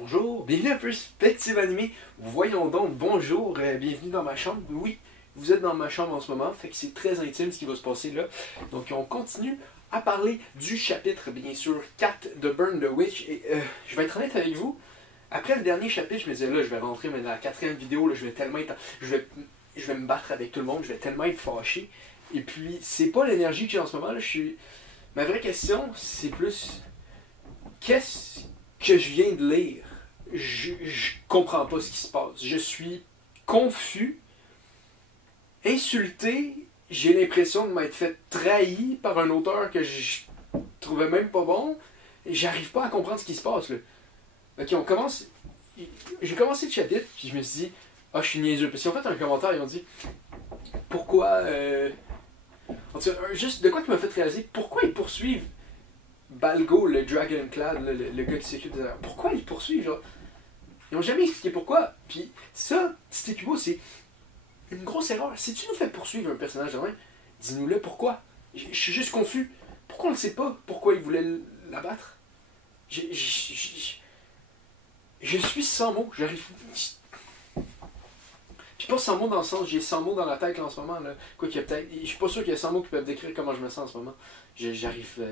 Bonjour, bienvenue à Perspective Animée. Voyons donc, bonjour, bienvenue dans ma chambre. Oui, vous êtes dans ma chambre en ce moment, fait que c'est très intime ce qui va se passer là. Donc on continue à parler du chapitre, bien sûr, 4 de Burn the Witch. Et je vais être honnête avec vous, après le dernier chapitre, je me disais là, je vais rentrer mais dans la quatrième vidéo, là, je vais tellement être... Je vais me battre avec tout le monde, je vais tellement être fâché. Et puis, c'est pas l'énergie que j'ai en ce moment, là, Ma vraie question, c'est plus... Qu'est-ce que je viens de lire? Je comprends pas ce qui se passe. Je suis confus, insulté, j'ai l'impression de m'être fait trahi par un auteur que je trouvais même pas bon. J'arrive pas à comprendre ce qui se passe là. Ok, on commence. J'ai commencé le chapitre, puis je me suis dit, ah, je suis niaiseux. Parce qu'ils ont fait un commentaire, ils ont dit, pourquoi. Juste, de quoi qui m'a fait réaliser, pourquoi ils poursuivent Balgo, le Dragonclad, le gars qui s'occupe des... Pourquoi ils poursuivent, genre? Ils n'ont jamais expliqué pourquoi. Puis ça, Tite Kubo, c'est une grosse erreur. Si tu nous fais poursuivre un personnage de même, dis-nous-le pourquoi. Je suis juste confus. Pourquoi on ne sait pas pourquoi ils voulaient l'abattre? Je suis sans mots. J'arrive... Puis pas sans mots dans le sens, j'ai 100 mots dans la tête là, en ce moment. Là. Quoi qu'il y a peut-être... Je suis pas sûr qu'il y a 100 mots qui peuvent décrire comment je me sens en ce moment. J'arrive...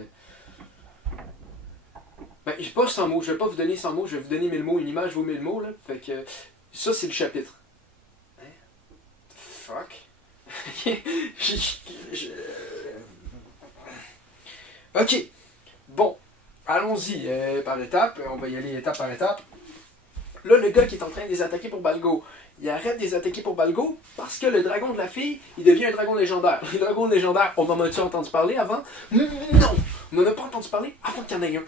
Ben, j'ai pas 100 mots, je vais pas vous donner 100 mots, je vais vous donner 1000 mots, une image vaut 1000 mots, là. Fait que, ça, c'est le chapitre. Hein? Fuck. Ok. Bon. Allons-y par étapes. On va y aller étape par étape. Là, le gars qui est en train de les attaquer pour Balgo, il arrête de les attaquer pour Balgo parce que le dragon de la fille, il devient un dragon légendaire. Les dragons légendaires, on en a-tu entendu parler avant? Non! On n'en a pas entendu parler avant qu'il y en ait un.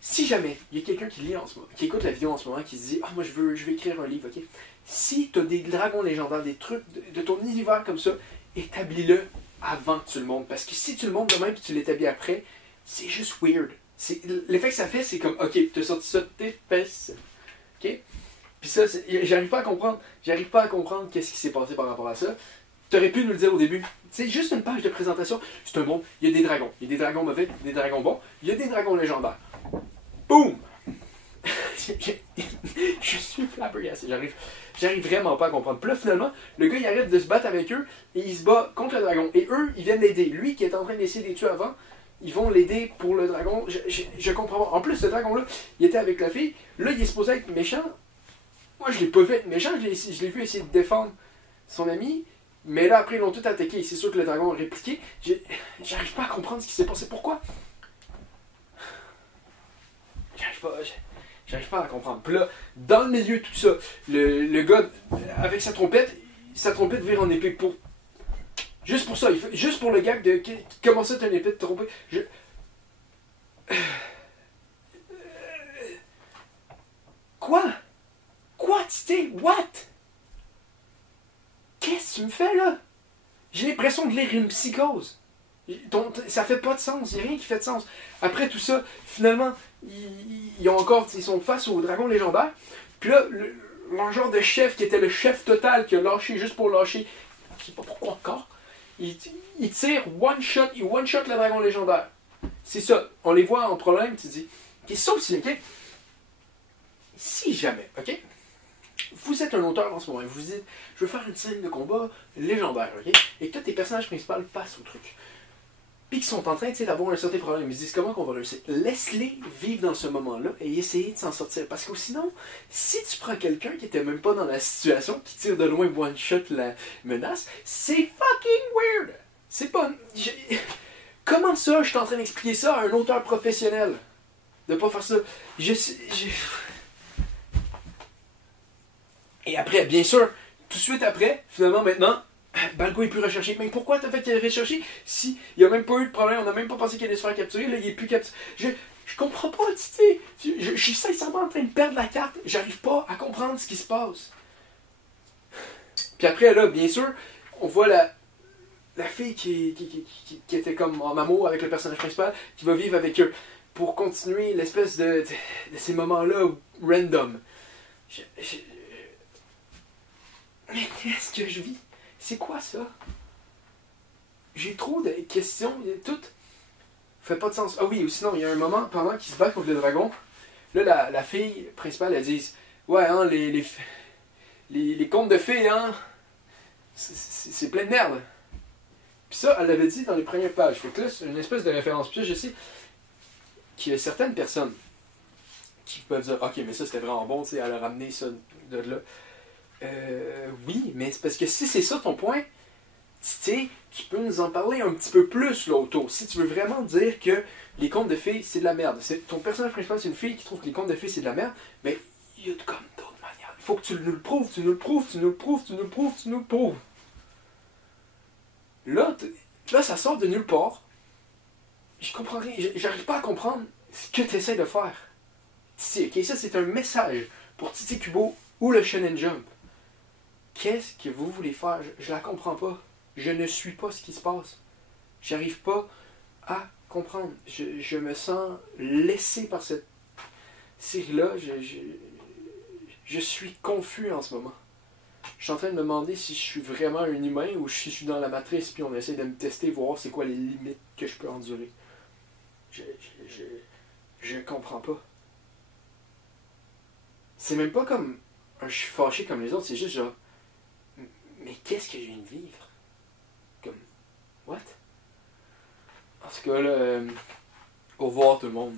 Si jamais il y a quelqu'un qui lit en ce moment, qui écoute la vidéo en ce moment, qui se dit « Ah, moi je vais écrire un livre, ok? » Si tu as des dragons légendaires, des trucs de ton univers comme ça, établis-le avant que tu le montres. Parce que si tu le montres de même et tu l'établis après, c'est juste weird. L'effet que ça fait, c'est comme « Ok, tu as sorti ça de tes fesses. » Ok? Puis ça, j'arrive pas à comprendre. J'arrive pas à comprendre qu'est-ce qui s'est passé par rapport à ça. Tu aurais pu nous le dire au début. C'est juste une page de présentation. C'est un monde. Il y a des dragons. Il y a des dragons mauvais, des dragons bons. Il y a des dragons légendaires. Boum! Je suis flabbergasté. J'arrive vraiment pas à comprendre. Puis là, finalement, le gars, il arrête de se battre avec eux et il se bat contre le dragon. Et eux, ils viennent l'aider. Lui, qui est en train d'essayer de les tuer avant, ils vont l'aider pour le dragon. Je comprends pas. En plus, ce dragon-là, il était avec la fille. Là, il est supposé être méchant. Moi, je l'ai pas vu être méchant. Je l'ai vu essayer de défendre son ami. Mais là, après, ils l'ont tout attaqué. C'est sûr que le dragon a répliqué. J'arrive pas à comprendre ce qui s'est passé. Pourquoi? J'arrive pas à comprendre. Puis là, dans le milieu de tout ça, le gars, avec sa trompette vire en épée pour... Juste pour ça, juste pour le gag de... Comment ça, t'as une épée de trompette? Quoi? Quoi, Tité? What? Qu'est-ce que tu me fais, là? J'ai l'impression de lire une psychose. Ça fait pas de sens, il n'y a rien qui fait de sens. Après tout ça, finalement, ils sont face au dragon légendaire. Puis là, leur genre de chef, qui était le chef total, qui a lâché juste pour lâcher, je sais pas pourquoi encore, il tire il one-shot le dragon légendaire. C'est ça, on les voit en problème, tu te dis, ok, ça aussi, ok? Si jamais, ok? Vous êtes un auteur en ce moment, vous dites, je veux faire une scène de combat légendaire, ok? Et que tes personnages principaux passent au truc. Puis qui sont en train d'avoir un certain problème. Ils se disent comment qu'on va réussir. Laisse-les vivre dans ce moment-là et essayer de s'en sortir. Parce que sinon, si tu prends quelqu'un qui était même pas dans la situation, qui tire de loin one-shot la menace, c'est fucking weird. C'est pas... Comment ça, je suis en train d'expliquer ça à un auteur professionnel? De pas faire ça. Et après, bien sûr, tout de suite après, finalement maintenant, Balgo est plus recherché. Mais pourquoi t'as fait qu'il est recherché si il n'y a même pas eu de problème, on n'a même pas pensé qu'il allait se faire capturer, là il est plus capturé. Je comprends pas, tu sais. Je suis sincèrement en train de perdre la carte. J'arrive pas à comprendre ce qui se passe. Puis après, là, bien sûr, on voit la fille qui était comme en amour avec le personnage principal, qui va vivre avec eux pour continuer l'espèce de ces moments-là random. Mais qu'est-ce que je vis? C'est quoi ça? J'ai trop de questions, tout fait pas de sens. Ah oui, ou sinon, il y a un moment, pendant qu'il se bat contre le dragon, Là, la fille principale, elle dit, ouais, hein, les contes de fées, hein, c'est plein de merde. Puis ça, elle l'avait dit dans les premières pages. Fait que là, c'est une espèce de référence. Puis là, je sais qu'il y a certaines personnes qui peuvent dire, ok, mais ça c'était vraiment bon, tu sais, elle a ramené ça de là. Oui, mais c'est parce que si c'est ça ton point, tu sais, tu peux nous en parler un petit peu plus là autour. Si tu veux vraiment dire que les contes de fées, c'est de la merde. Ton personnage principal, c'est une fille qui trouve que les contes de fées, c'est de la merde, mais il y a comme d'autres manières. Il faut que tu nous le prouves, tu nous le prouves, tu nous le prouves, tu nous le prouves, tu nous le prouves. Là, ça sort de nulle part. Je comprends rien. J'arrive pas à comprendre ce que tu essaies de faire. Titi, ok, ça c'est un message pour Titi Kubo ou le Shonen Jump. Qu'est-ce que vous voulez faire? Je la comprends pas. Je ne suis pas ce qui se passe. J'arrive pas à comprendre. Je me sens laissé par cette série-là. Je suis confus en ce moment. Je suis en train de me demander si je suis vraiment un humain ou si je suis dans la matrice puis on essaie de me tester, voir c'est quoi les limites que je peux endurer. Je comprends pas. C'est même pas comme un je suis fâché comme les autres, c'est juste genre mais qu'est-ce que je viens de vivre? Comme what? En tout cas là, au revoir tout le monde.